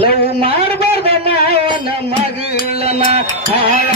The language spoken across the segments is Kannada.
ಲವ್ ಮಾಡಬಾರ್ದ ಮಾವನ ಮಗಳನ ಹಾಳ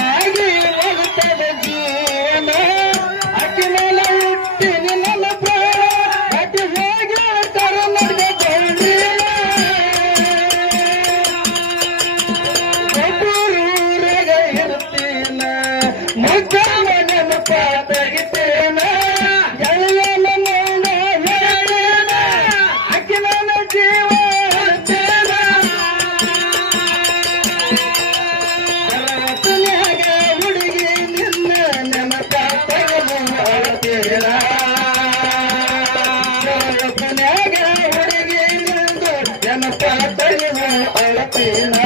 ಅಳಪಿನ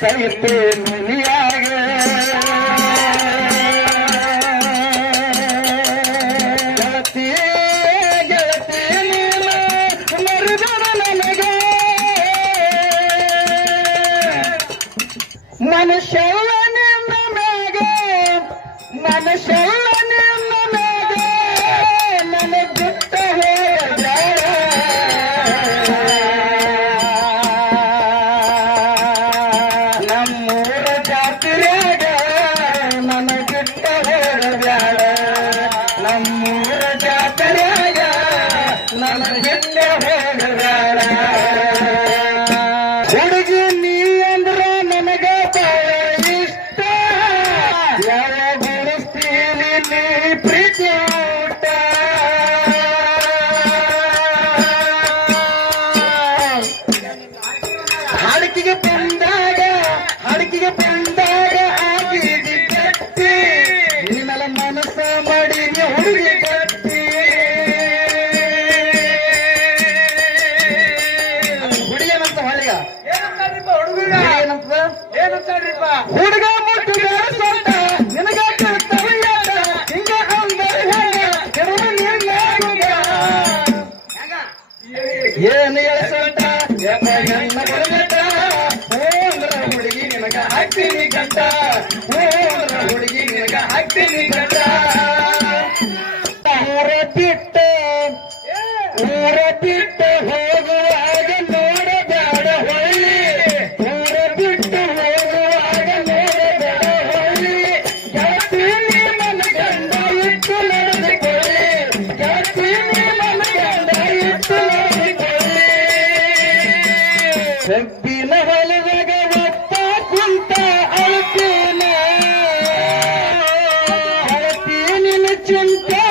ಸವಿತೆ ಮುನಿಯಾಗೆ ಗೆಳತಿ ಗೆಳತಿ ಮರುದರ ನನಗೆ ಮನುಷ್ಯನಿಂದ ಮ್ಯಾಗ ಮನುಷ್ಯ ನಮ್ಮೂರ ಜಾತನೆಯ ನನ್ನ ಹೆಂಡ ಹೋಗಬೇಡ ಹುಡುಗಿ ನೀ ಏನು ಎಸಗಂಟ ಕರಗಟ ಹೂಂದ್ರ ಹುಡುಗಿ ನಿನಗ ಹಾಕ್ತೀನಿ ಗಂಟ ಹೂಂದ್ರ ಹುಡುಗಿ ನಿನಗ ಹಾಕ್ತೀನಿ ಗಂಟ ಊರ ಬಿಟ್ಟ ಊರ ಬಿಟ್ಟ ಕಬ್ಬಿನ ಹೊಲದಾಗ ಒತ್ತ ಕುಂತ ಅಳತೀನ. ಅಳತೀನಿನ ಚಿಂತೆ.